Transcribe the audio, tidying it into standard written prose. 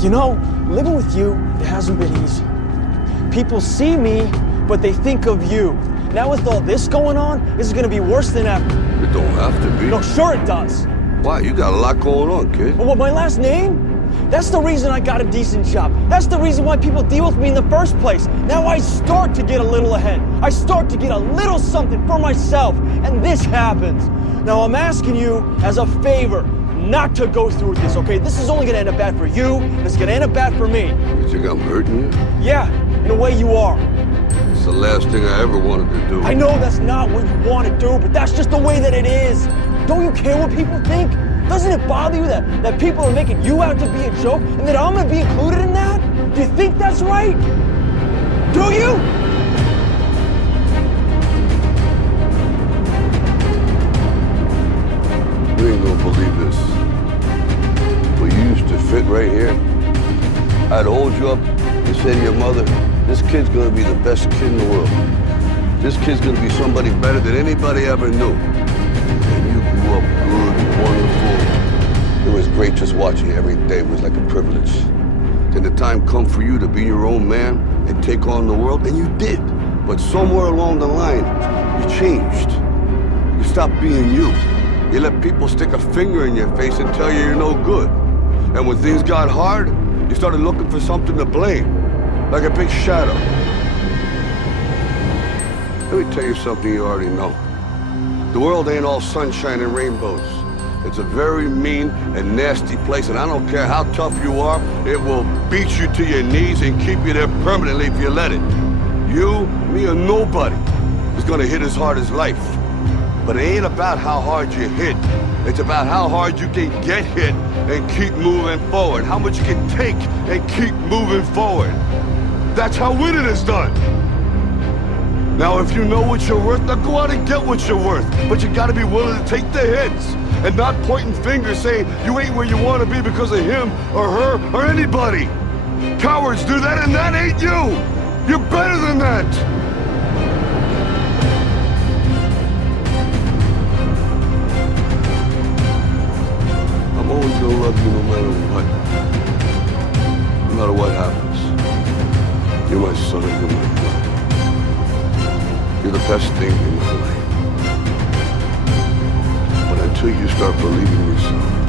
You know, living with you, it hasn't been easy. People see me, but they think of you. Now with all this going on, this is gonna be worse than ever. It don't have to be. No, sure it does. Why? You got a lot going on, kid. But what, my last name? That's the reason I got a decent job. That's the reason why people deal with me in the first place. Now I start to get a little ahead. I start to get a little something for myself, and this happens. Now I'm asking you as a favor not to go through this, okay? This is only gonna end up bad for you, and it's gonna end up bad for me. You think I'm hurting you? Yeah, in a way you are. It's the last thing I ever wanted to do. I know that's not what you want to do, but that's just the way that it is. Don't you care what people think? Doesn't it bother you that people are making you out to be a joke and that I'm gonna be included in that? Do you think that's right? Do you? You ain't gonna believe this. But you used to fit right here. I'd hold you up and say to your mother, this kid's gonna be the best kid in the world. This kid's gonna be somebody better than anybody ever knew. And you grew up good, wonderful. It was great just watching you every day. It was like a privilege. Then the time come for you to be your own man and take on the world, and you did. But somewhere along the line, you changed. You stopped being you. You let people stick a finger in your face and tell you you're no good. And when things got hard, you started looking for something to blame, like a big shadow. Let me tell you something you already know. The world ain't all sunshine and rainbows. It's a very mean and nasty place, and I don't care how tough you are, it will beat you to your knees and keep you there permanently if you let it. You, me, or nobody is gonna hit as hard as life. But it ain't about how hard you hit. It's about how hard you can get hit and keep moving forward. How much you can take and keep moving forward. That's how winning is done. Now, if you know what you're worth, now go out and get what you're worth. But you gotta be willing to take the hits and not pointing fingers saying you ain't where you wanna be because of him or her or anybody. Cowards do that, and that ain't you. You're better than that. I'm always gonna love you no matter what. No matter what happens. You're my son and you're my blood. You're the best thing in my life. But until you start believing yourself,